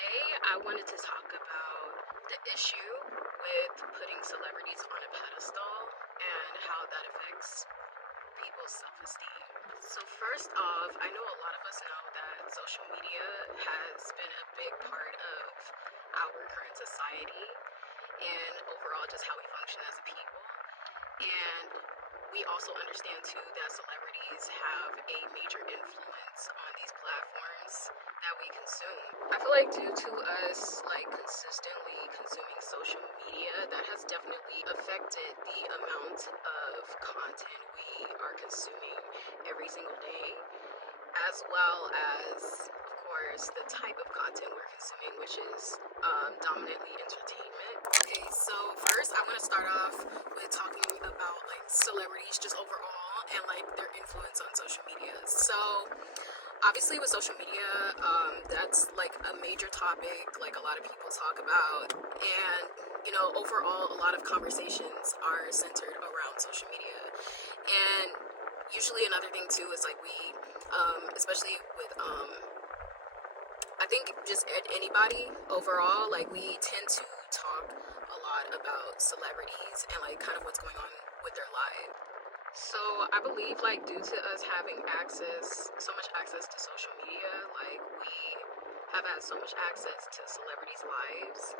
Today, I wanted to talk about the issue with putting celebrities on a pedestal and how that affects people's self-esteem. So first off, I know a lot of us know that social media has been a big part of our current society and overall just how we function as a people. And we also understand too that celebrities have a major influence on these platforms that we consume. I feel like due to us consistently consuming social media, that has definitely affected the amount of content we are consuming every single day, as well as, of course, the type of content we're consuming, which is dominantly entertainment. Okay, so first I'm gonna start off with talking about celebrities just overall and their influence on social media. So obviously with social media, that's a major topic a lot of people talk about, and overall a lot of conversations are centered around social media. And usually another thing too is we especially with I think just anybody overall, we tend to talk a lot about celebrities and kind of what's going on with their life. So I believe due to us having so much access to social media, we have had so much access to celebrities' lives.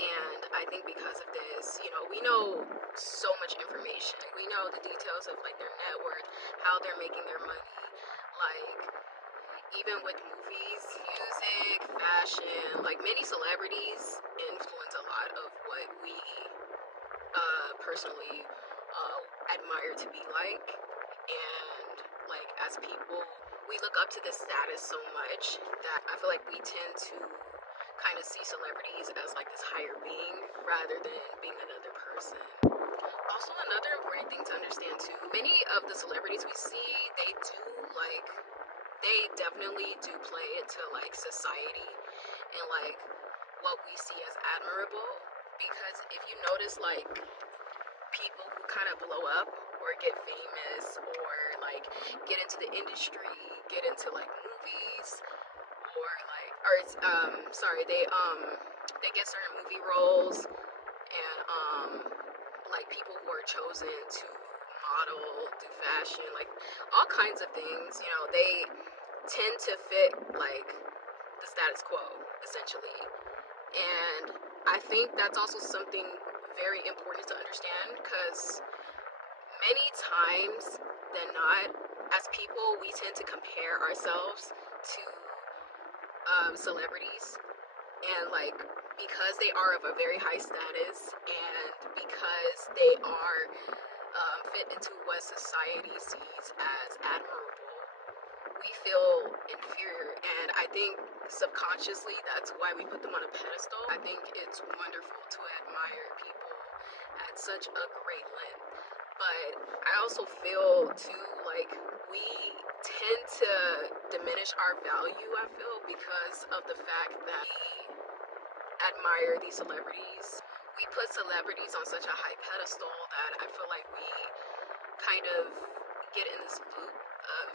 And I think because of this, we know so much information. We know the details of their net worth, how they're making their money, even with movies, music, fashion, many celebrities influence a lot of what we personally admire to be like. And as people, we look up to this status so much that I feel we tend to kind of see celebrities as this higher being rather than being another person. Also, another important thing to understand too, many of the celebrities we see, they definitely do play into society and what we see as admirable. Because if you notice people who kind of blow up or get famous or get into the industry, get into movies, or it's they get certain movie roles, and people who are chosen to model, do fashion, all kinds of things, they tend to fit the status quo essentially. And I think that's also something very important to understand, because many times than not, as people, we tend to compare ourselves to celebrities, and because they are of a very high status and because they are fit into what society sees as admirable, we feel inferior. And I think subconsciously that's why we put them on a pedestal. I think it's wonderful to admire people at such a great length, but I also feel too we tend to diminish our value, I feel, because of the fact that we admire these celebrities. We put celebrities on such a high pedestal that I feel we kind of get in this loop of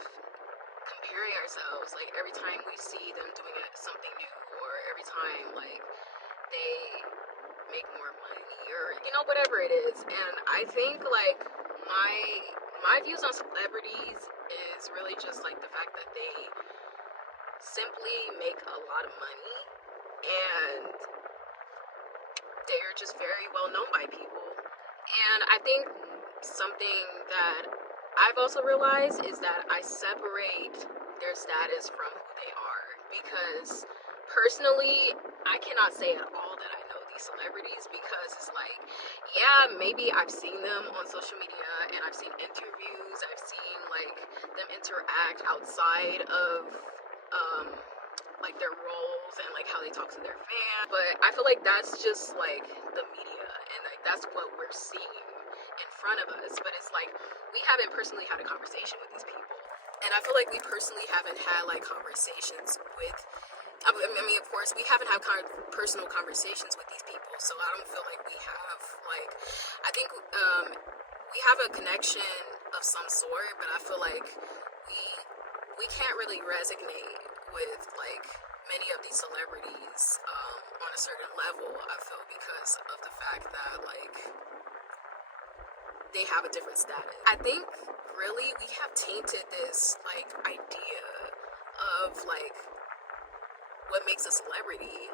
comparing ourselves every time we see them doing something new, or every time they make more money, or whatever it is. And I think my views on celebrities is really just the fact that they simply make a lot of money, and they're just very well known by people. And I think something that I've also realized is that I separate their status from who they are, because personally, I cannot say at all that I know these celebrities, because it's yeah, maybe I've seen them on social media and I've seen interviews, I've seen them interact outside of their roles and how they talk to their fans. But I feel that's just the media, and that's what we're seeing in front of us. But it's we haven't personally had a conversation with these people, and I feel we personally haven't had conversations with, I mean, of course, we haven't had personal conversations with these people, so I don't feel we have I think we have a connection of some sort, but I feel we can't really resonate with many of these celebrities on a certain level, I feel, because of the fact that like they have a different status. I think really we have tainted this like idea of like what makes a celebrity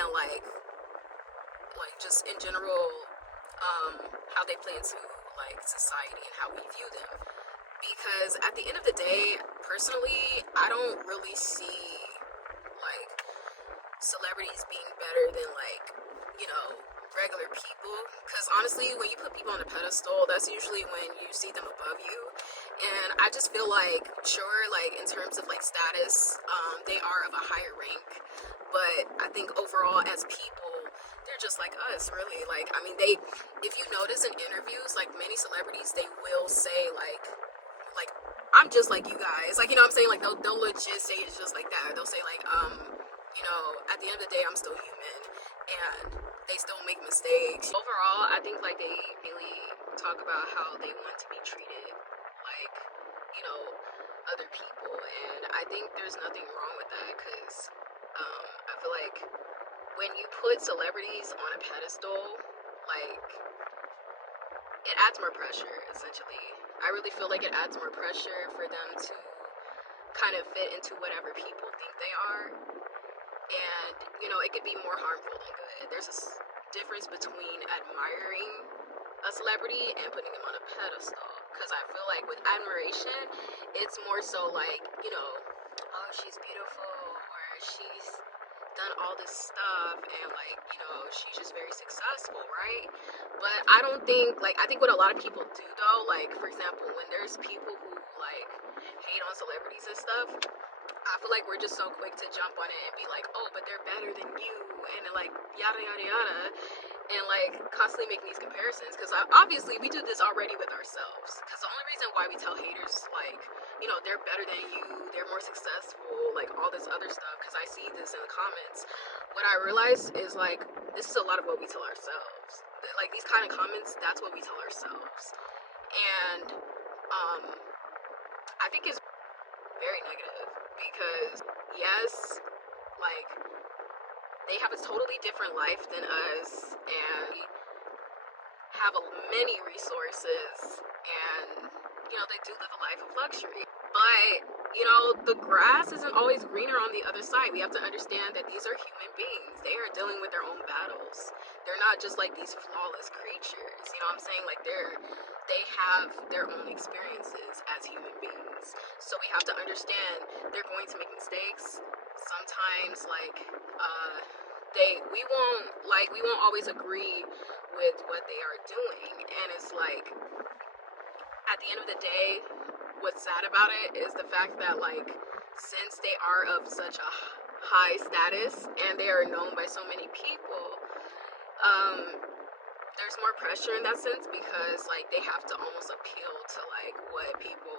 and like just in general how they play into like society and how we view them. Because at the end of the day, personally, I don't really see like celebrities being better than like, you know, regular people. Because honestly, when you put people on a pedestal, that's usually when you see them above you. And I just feel like, sure, like in terms of like status, they are of a higher rank. But I think overall as people, they're just like us, really. Like, I mean, if you notice in interviews, like many celebrities, they will say like I'm just like you guys. Like, you know what I'm saying? Like, they'll legit say it's just like that. They'll say like, you know, at the end of the day, I'm still human, and they still make mistakes. Overall, I think like they really talk about how they want to be treated like, you know, other people, and I think there's nothing wrong with that, because I feel like when you put celebrities on a pedestal, like it adds more pressure, essentially. I really feel like it adds more pressure for them to kind of fit into whatever people think they are. And, you know, it could be more harmful than good. There's a difference between admiring a celebrity and putting them on a pedestal. Because I feel like with admiration, it's more so like, you know, oh, she's beautiful, or she's done all this stuff, and like, you know, she's just very successful, right? But I don't think, like, I think what a lot of people do though, like for example, when there's people who like hate on celebrities and stuff, I feel like we're just so quick to jump on it and be like, oh, but they're better than you, and like yada yada yada, and like constantly making these comparisons. Because obviously we do this already with ourselves. Because the only reason why we tell haters like, you know, they're better than you, they're more successful, like all this other stuff, because I see this in the comments, what I realize is like this is a lot of what we tell ourselves. Like these kind of comments, that's what we tell ourselves. And I think it's very negative, because yes, like they have a totally different life than us, and have many resources, and you know, they do live a life of luxury. But you know, the grass isn't always greener on the other side. We have to understand that these are human beings. They are dealing with their own battles. They're not just like these flawless creatures. You know what I'm saying? Like they have their own experiences as human beings. So we have to understand they're going to make mistakes. Sometimes like we won't always agree with what they are doing. And it's like at the end of the day, what's sad about it is the fact that like since they are of such a high status and they are known by so many people, there's more pressure in that sense, because like they have to almost appeal to like what people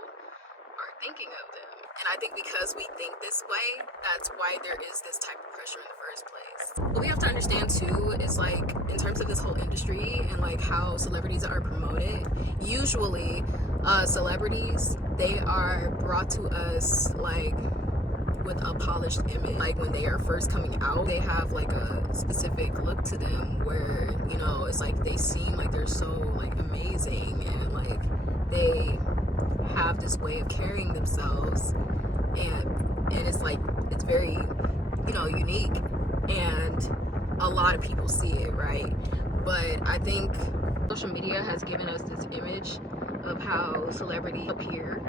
are thinking of them. And I think because we think this way, that's why there is this type of pressure in the first place. What we have to understand too is like in terms of this whole industry and like how celebrities are promoted, usually celebrities, they are brought to us like with a polished image. Like when they are first coming out, they have like a specific look to them where, you know, it's like they seem like they're so like amazing, and like they have this way of carrying themselves, and it's like it's very, you know, unique, and a lot of people see it, right? But I think social media has given us this image of how celebrities appear,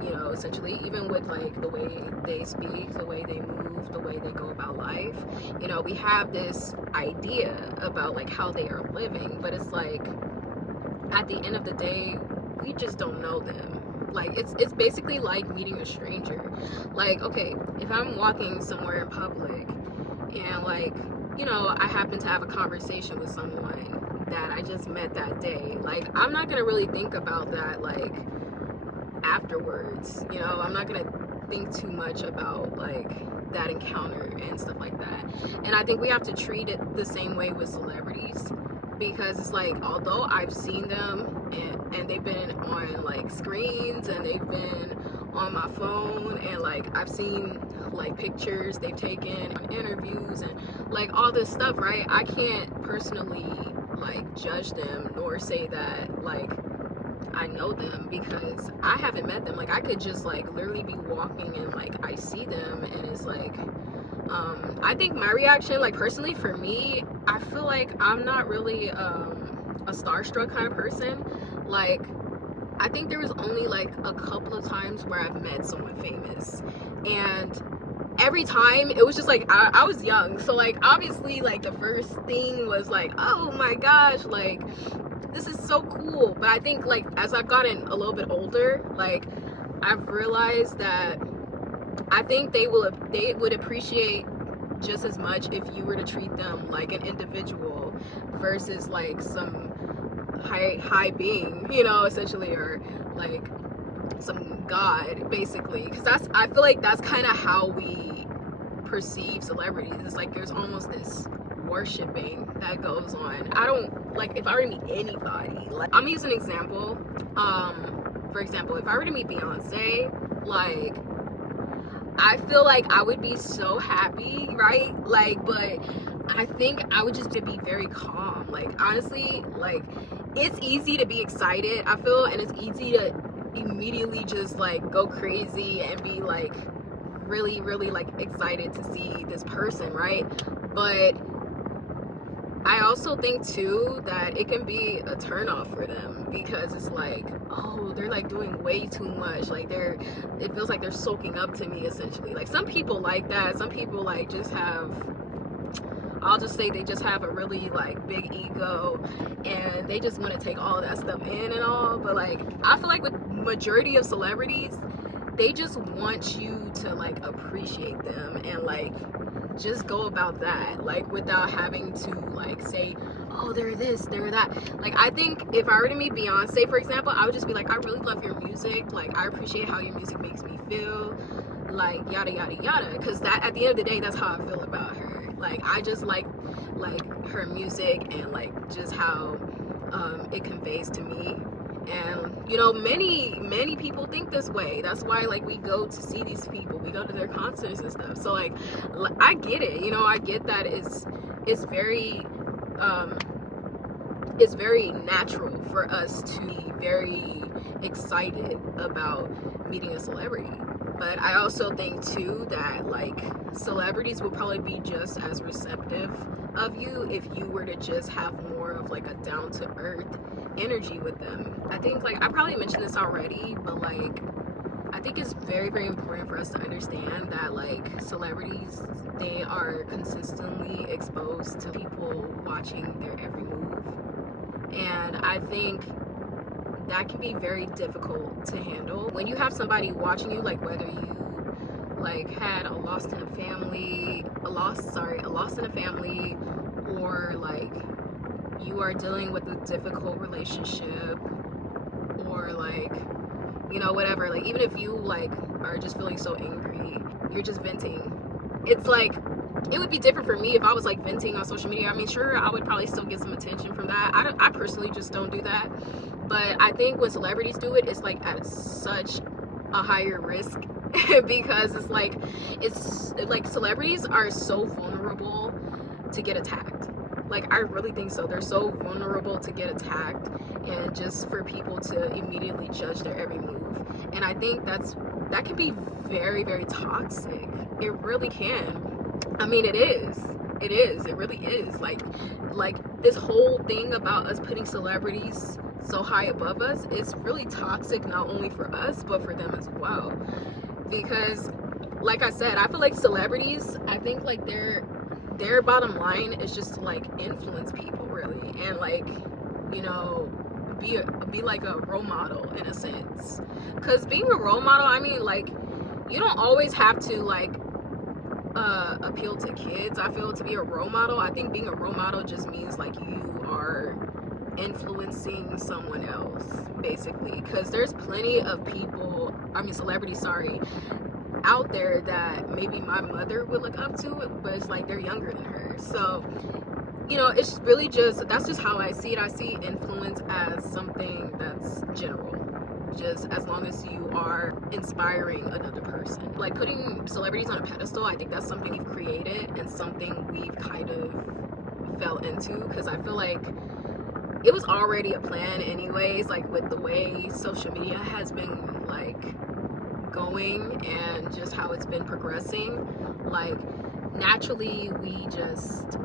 you know, essentially, even with like the way they speak, the way they move, the way they go about life. You know, we have this idea about like how they are living, but it's like at the end of the day, we just don't know them. Like it's basically like meeting a stranger. Like, okay, if I'm walking somewhere in public and like, you know, I happen to have a conversation with someone that I just met that day, like I'm not gonna really think about that like afterwards, you know. I'm not gonna think too much about like that encounter and stuff like that. And I think we have to treat it the same way with celebrities, because it's like, although I've seen them and they've been on like screens and they've been on my phone, and like I've seen like pictures they've taken on interviews and like all this stuff, right? I can't personally like judge them nor say that like I know them, because I haven't met them. Like I could just like literally be walking and like I see them, and it's like I think my reaction, like personally for me, I feel like I'm not really a starstruck kind of person. Like I think there was only like a couple of times where I've met someone famous, and every time it was just like I was young, so like obviously like the first thing was like, oh my gosh, like this is so cool. But I think like as I've gotten a little bit older, like I've realized that I think they would appreciate just as much if you were to treat them like an individual versus like some high being, you know, essentially, or like some god, basically. Because I feel like that's kind of how we perceive celebrities. It's like there's almost this worshiping that goes on. I don't like, if I were to meet anybody, like I'm gonna use an example. For example, if I were to meet Beyonce, like I feel like I would be so happy, right? Like, but I think I would just be very calm. Like, honestly, like, it's easy to be excited, I feel, and it's easy to immediately just like go crazy and be like really, really like excited to see this person, right? But I also think too that it can be a turnoff for them, because it's like, oh, they're like doing way too much. Like it feels like they're soaking up to me, essentially. Like some people like that. Some people like just have, I'll just say they just have a really like big ego, and they just want to take all that stuff in and all. But like I feel like with majority of celebrities, they just want you to like appreciate them and like just go about that, like without having to like say, oh, they're this, they're that. Like I think if I were to meet Beyonce, for example, I would just be like, I really love your music, like I appreciate how your music makes me feel, like yada yada yada. Because that, at the end of the day, that's how I feel about her. Like I just like her music, and like just how it conveys to me. And you know, many people think this way. That's why like we go to see these people, we go to their concerts and stuff. So like I get it, you know, I get that it's very it's very natural for us to be very excited about meeting a celebrity. But I also think too that like celebrities will probably be just as receptive of you if you were to just have more of like a down to earth energy with them. I think like I probably mentioned this already, but like I think it's very, very important for us to understand that like celebrities, they are consistently exposed to people watching their every move. And I think that can be very difficult to handle when you have somebody watching you, like whether you like had a loss in a family, a loss in a family, or like you are dealing with a difficult relationship, or like, you know, whatever. Like even if you like are just feeling so angry, you're just venting. It's like it would be different for me if I was like venting on social media. I mean, sure, I would probably still get some attention from that. I personally just don't do that. But I think when celebrities do it, it's like at such a higher risk because it's like celebrities are so vulnerable to get attacked. Like I really think so. They're so vulnerable to get attacked, and just for people to immediately judge their every move. And I think that can be very, very toxic. It really can. I mean, it is. It really is. Like this whole thing about us putting celebrities so high above us is really toxic, not only for us but for them as well. Because like I said, I feel like celebrities, I think like their bottom line is just to like influence people, really, and like, you know, be like a role model in a sense. Because being a role model, I mean, like you don't always have to like appeal to kids, I feel, to be a role model. I think being a role model just means like you are influencing someone else, basically. Because there's plenty of people, I mean celebrities, sorry, out there that maybe my mother would look up to, but it's like they're younger than her. So, you know, it's really just, that's just how I see it. I see influence as something that's general. just as long as you are inspiring another person. Like putting celebrities on a pedestal, I think that's something we've created and something we've kind of fell into, because I feel like it was already a plan anyways, like with the way social media has been like going and just how it's been progressing. Like naturally we just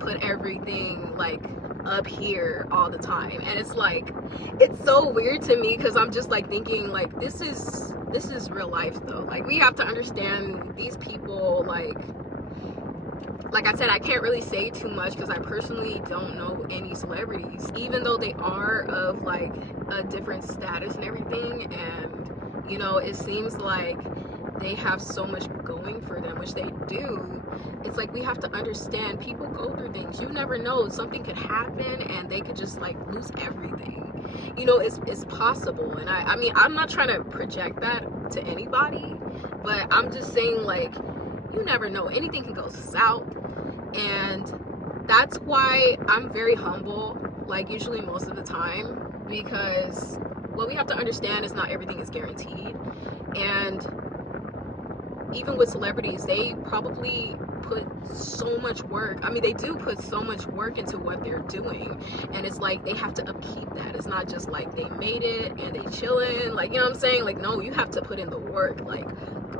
put everything like up here all the time, and it's like, it's so weird to me because I'm just like thinking like this is real life though. Like we have to understand these people. Like I said, I can't really say too much because I personally don't know any celebrities, even though they are of like a different status and everything. And you know, it seems like they have so much going for them, which they do. It's like we have to understand people go through things. You never know, something could happen and they could just like lose everything. You know, it's possible. And I mean, I'm not trying to project that to anybody, but I'm just saying like, you never know, anything can go south. And that's why I'm very humble, like usually most of the time, because what we have to understand is not everything is guaranteed. And even with celebrities, they probably put so much work. I mean, they do put so much work into what they're doing, and it's like they have to upkeep that. It's not just like they made it and they chilling, like, you know what I'm saying? Like, no, you have to put in the work like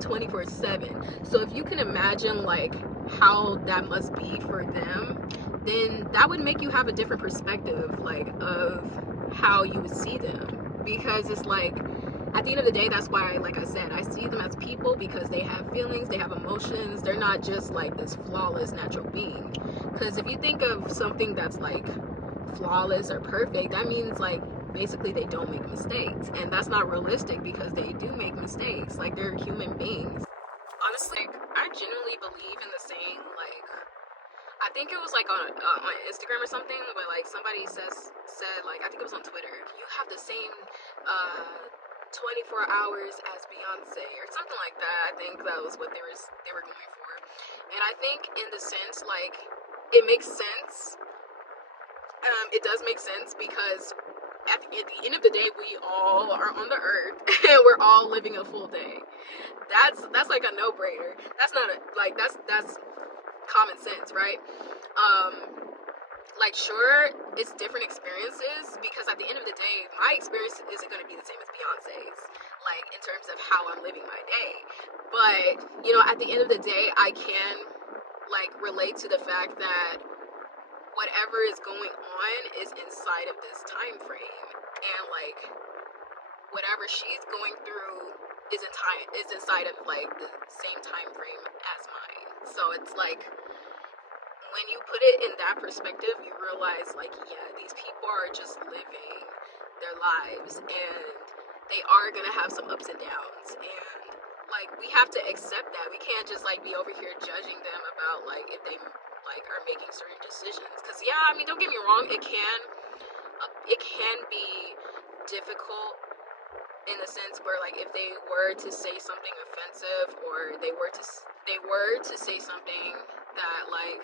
24/7. So if you can imagine like how that must be for them, then that would make you have a different perspective like of how you would see them. Because it's like, at the end of the day, that's why, like I said, I see them as people, because they have feelings, they have emotions. They're not just like this flawless natural being. Because if you think of something that's like flawless or perfect, that means like basically they don't make mistakes, and that's not realistic because they do make mistakes. Like, they're human beings. Honestly, I genuinely believe in the saying, like, I think it was like on Instagram or something, but like somebody said, like, I think it was on Twitter, you have the same 24 hours as Beyonce or something like that. I think that was what they were going for. And I think in the sense, like, it makes sense. It does make sense because at the end of the day, we all are on the earth and we're all living a full day. That's like a no-brainer. That's not a, like, that's common sense, right? Like, sure, it's different experiences, because at the end of the day, my experience isn't going to be the same as Beyonce's, like, in terms of how I'm living my day. But, you know, at the end of the day, I can, like, relate to the fact that whatever is going on is inside of this time frame, and like whatever she's going through is inside of like the same time frame as mine. So it's like, when you put it in that perspective, you realize like, yeah, these people are just living their lives, and they are gonna have some ups and downs, and like we have to accept that. We can't just like be over here judging them about like if they like are making certain decisions, because yeah, I mean, don't get me wrong, it can be difficult in the sense where like if they were to say something offensive, or they were to say something that, like,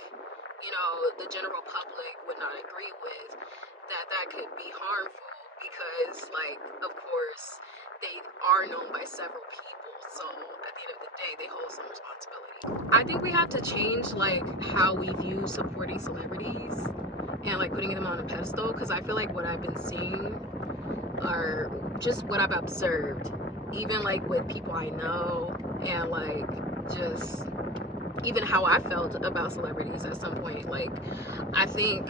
you know, the general public would not agree with, that could be harmful, because like, of course, they are known by several people, so at the end of the day, they hold some responsibility. I think we have to change like how we view supporting celebrities and like putting them on a pedestal, because I feel like what I've been seeing, or just what I've observed, even like with people I know, and like just even how I felt about celebrities at some point, like, I think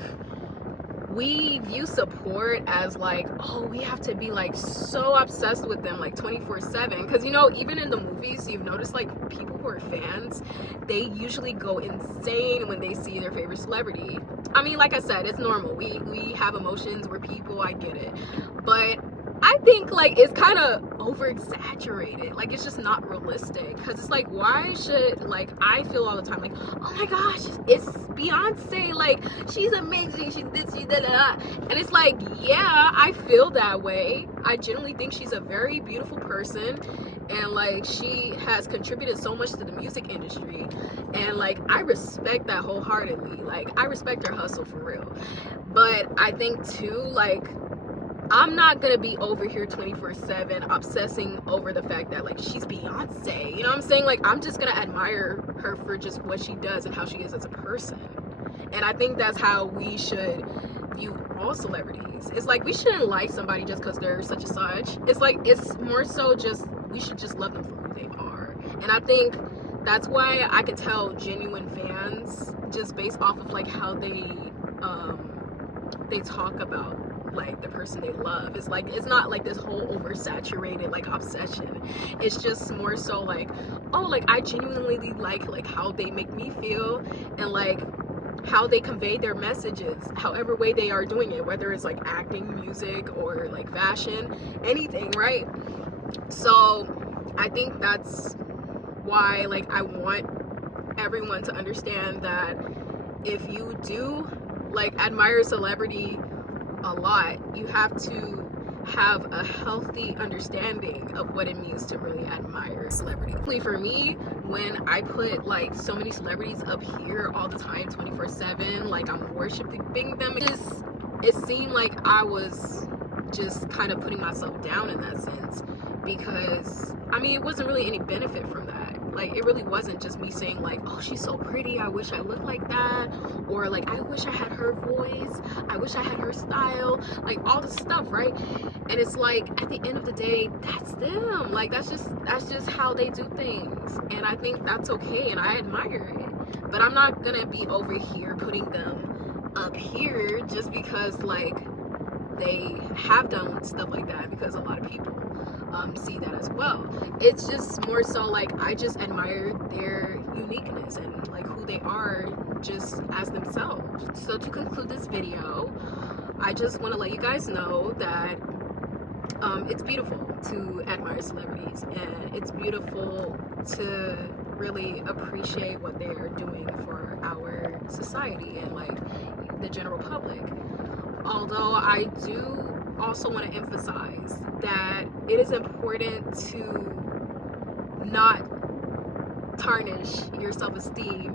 we view support as like, oh, we have to be like so obsessed with them like 24/7, because, you know, even in the movies, you've noticed like people who are fans, they usually go insane when they see their favorite celebrity. I mean, like I said, it's normal, we have emotions, we're people, I get it, but I think like it's kind of over exaggerated. Like, it's just not realistic, because it's like, why should, like, I feel all the time like, oh my gosh, it's Beyonce, like, she's amazing, she's this, she's that, and it's like, yeah, I feel that way. I genuinely think she's a very beautiful person, and like, she has contributed so much to the music industry, and like, I respect that wholeheartedly. Like, I respect her hustle for real. But I think too, like, I'm not gonna be over here 24/7 obsessing over the fact that like she's Beyonce. You know what I'm saying? Like I'm just gonna admire her for just what she does and how she is as a person. And I think that's how we should view all celebrities. It's like we shouldn't like somebody just because they're such and such. It's like it's more so just we should just love them for who they are. And I think that's why I can tell genuine fans just based off of like how they talk about like the person they love. It's like it's not like this whole oversaturated like obsession. It's just more so like, oh, like I genuinely like how they make me feel and like how they convey their messages, however way they are doing it, whether it's like acting, music, or like fashion, anything, right? So I think that's why like I want everyone to understand that if you do like admire a celebrity a lot, you have to have a healthy understanding of what it means to really admire a celebrity. For me, when I put like so many celebrities up here all the time 24/7, like I'm worshiping them, it seemed like I was just kind of putting myself down in that sense, because I mean it wasn't really any benefit from that. Like it really wasn't just me saying like, oh, she's so pretty, I wish I looked like that, or like I wish I had her voice, I wish I had her style, like all this stuff, right? And it's like at the end of the day, that's them. Like that's just how they do things, and I think that's okay, and I admire it. But I'm not gonna be over here putting them up here just because like they have done stuff like that, because a lot of people see that as well. It's just more so like I just admire their uniqueness and like who they are just as themselves. So to conclude this video, I just want to let you guys know that it's beautiful to admire celebrities, and it's beautiful to really appreciate what they are doing for our society and like the general public. Although I do also want to emphasize that it is important to not tarnish your self-esteem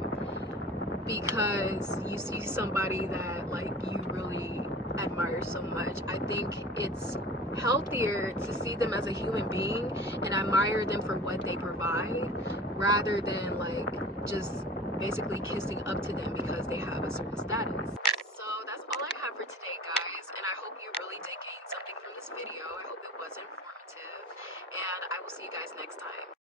because you see somebody that like you really admire so much. I think it's healthier to see them as a human being and admire them for what they provide, rather than like just basically kissing up to them because they have a certain status. So that's all I have for today, guys, and I hope you really did gain something from this video. I hope it was informative, and I will see you guys next time.